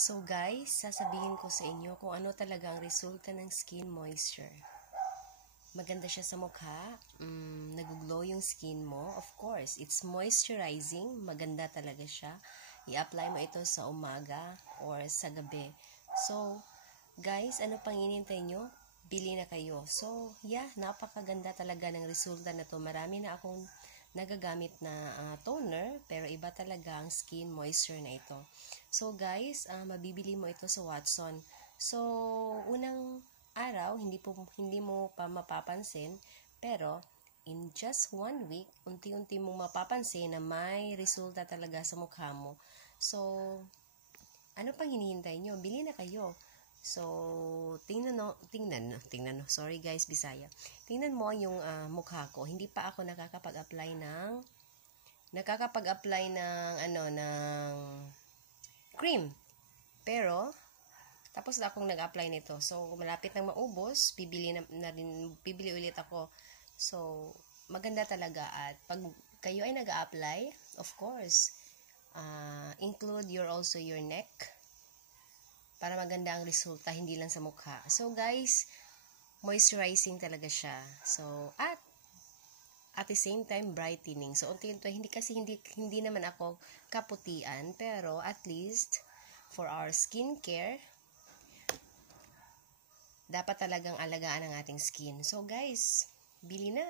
So guys, sasabihin ko sa inyo kung ano talaga ang resulta ng skin moisture. Maganda siya sa mukha, nag-glow yung skin mo. Of course, it's moisturizing, maganda talaga siya. I-apply mo ito sa umaga or sa gabi. So, guys, ano pang inintay nyo? Bili na kayo. So, yeah, napakaganda talaga ng resulta na to. Marami na akong nagagamit na toner, pero iba talaga ang skin moisture na ito. So guys, mabibili mo ito sa Watson. So, unang araw, hindi mo pa mapapansin, pero in just 1 week, unti-unti mong mapapansin na may resulta talaga sa mukha mo. So, ano pang hinihintay nyo? Bili na kayo. So, tingnan no. Sorry guys, Bisaya. Tingnan mo yung mukha ko. Hindi pa ako nakakapag-apply ng cream. Pero tapos na akong nag-apply nito. So, malapit nang maubos, bibili ulit ako. So, maganda talaga. At pag kayo ay nag-apply, of course, include also your neck para maganda ang resulta, hindi lang sa mukha. So, guys, moisturizing talaga siya. So, at the same time, brightening. So, unti-unti, hindi naman ako kaputian, pero at least, for our skincare, dapat talagang alagaan ang ating skin. So, guys, bili na!